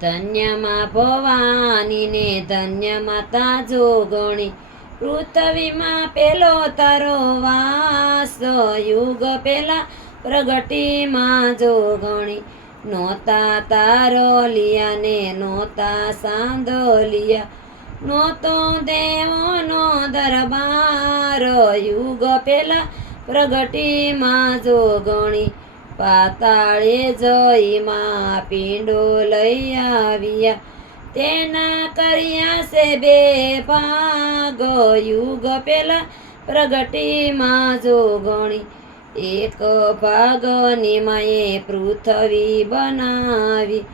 ધન્યમાં ભવાનીને ધન્ય માતા જોગણી, પૃથ્વીમાં પેલો તારો વાસ, યુગ પેલા પ્રગટીમાં જોગણી, નોતા તારોલિયા ને નોતા સાંદોલિયા, નોતો દેવોનો દરબાર, યુગ પેલા પ્રગટીમાં જોગણી, પાતાળે જઈ માં પીંડો લઈ આવ્યા, તેના કર્યા છે બે ભાગ, યુગ પેલા પ્રગટીમાં જોગણી, એક ભાગની માએ પૃથ્વી બનાવી,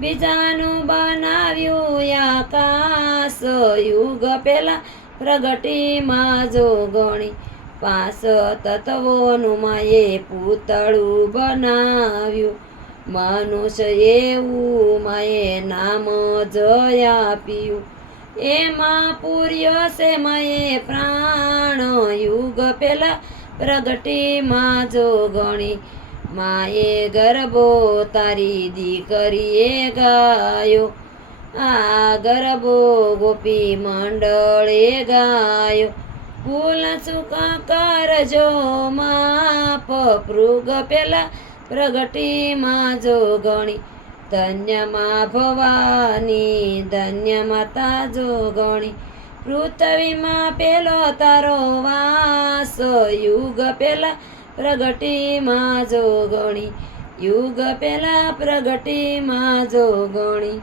બીજાનું બનાવ્યું આકાશ, યુગ પેલા પ્રગટીમાં જોગણી, પાંચ તત્વોનું માએ પૂતળું બનાવ્યું, મનુષ્ય એવું માએ નામ જ આપ્યું, એમાં પૂર્યો છે માએ પ્રાણ, યુગ પેલા પ્રગટીમાં જોગણી, માએ ગરબો તારી દીકરીએ ગાયો, આ ગરબો ગોપી મંડળે ગાયો, ભૂલ ચૂકા કરજો માપ, પૃગ પેલા પ્રગટીમાં જોગણી, ધન્યમાં ભવાની ધન્ય માતા જોગણી, પૃથ્વીમાં પેલો તારો વાસ, યુગ પેલા પ્રગટીમાં જોગણી, યુગ પેલા પ્રગટીમાં જોગણી.